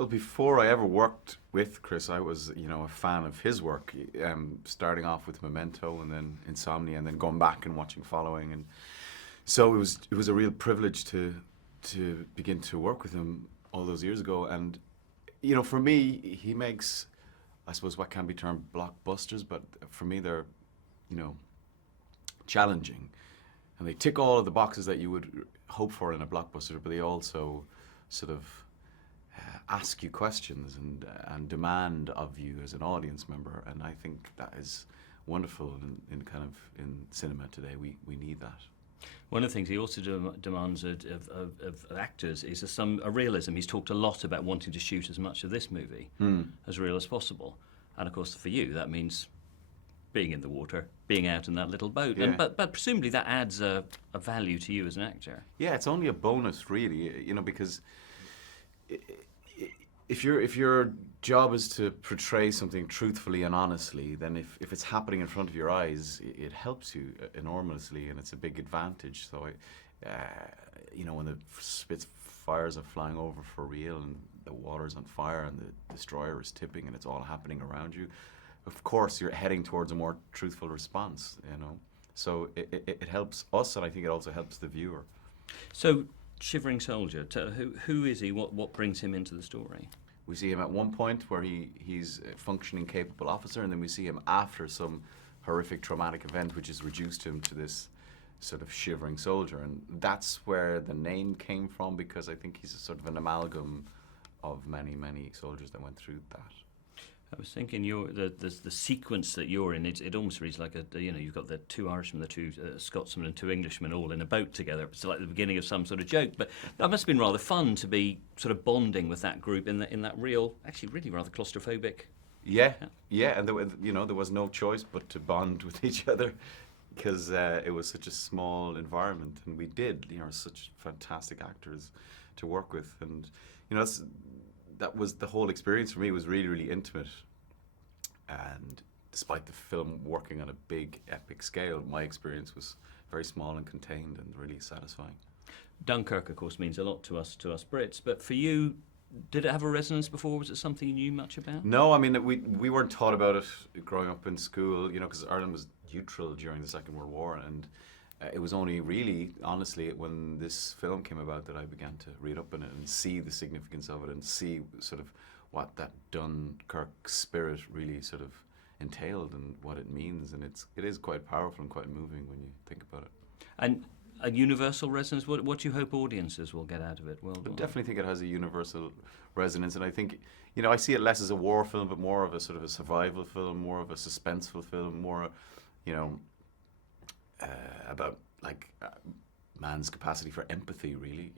Well, before I ever worked with Chris, I was, a fan of his work. Starting off with Memento, and then Insomnia, and then going back and watching Following, and so it was a real privilege to begin to work with him all those years ago. And for me, he makes, I suppose, what can be termed blockbusters, but for me, they're, challenging, and they tick all of the boxes that you would hope for in a blockbuster, but they also sort of ask you questions and demand of you as an audience member, and I think that is wonderful in cinema today. We need that. One of the things he also demands of actors is a realism. He's talked a lot about wanting to shoot as much of this movie as real as possible, and of course for you that means being in the water, being out in that little boat. Yeah. But presumably that adds a value to you as an actor. Yeah, it's only a bonus, really, because if your job is to portray something truthfully and honestly, then if it's happening in front of your eyes, it helps you enormously, and it's a big advantage. So, when the Spitfires are flying over for real, and the water's on fire, and the destroyer is tipping, and it's all happening around you, of course you're heading towards a more truthful response. So it helps us, and I think it also helps the viewer. So, Shivering Soldier, who is he? What brings him into the story? We see him at one point where he's a functioning, capable officer, and then we see him after some horrific traumatic event which has reduced him to this sort of shivering soldier. And that's where the name came from, because I think he's a sort of an amalgam of many, many soldiers that went through that. I was thinking the sequence that you're in, it almost reads like you've got the two Irishmen, the two Scotsmen and two Englishmen all in a boat together. It's like the beginning of some sort of joke, but that must have been rather fun to be sort of bonding with that group in that real, actually really rather claustrophobic. Yeah, and there was no choice but to bond with each other, because it was such a small environment, and we did, such fantastic actors to work with, and that was the whole experience for me. Was really, really intimate, and despite the film working on a big epic scale, my experience was very small and contained and really satisfying. Dunkirk, of course, means a lot to us Brits, but for you, did it have a resonance before? Was it something you knew much about? No, I mean, we weren't taught about it growing up in school, because Ireland was neutral during the Second World War, and it was only really, honestly, when this film came about that I began to read up on it and see the significance of it, and see sort of what that Dunkirk spirit really sort of entailed and what it means. And it is quite powerful and quite moving when you think about it. And a universal resonance, what do you hope audiences will get out of it? I definitely think it has a universal resonance, and I think, I see it less as a war film, but more of a sort of a survival film, more of a suspenseful film, more, about like man's capacity for empathy, really,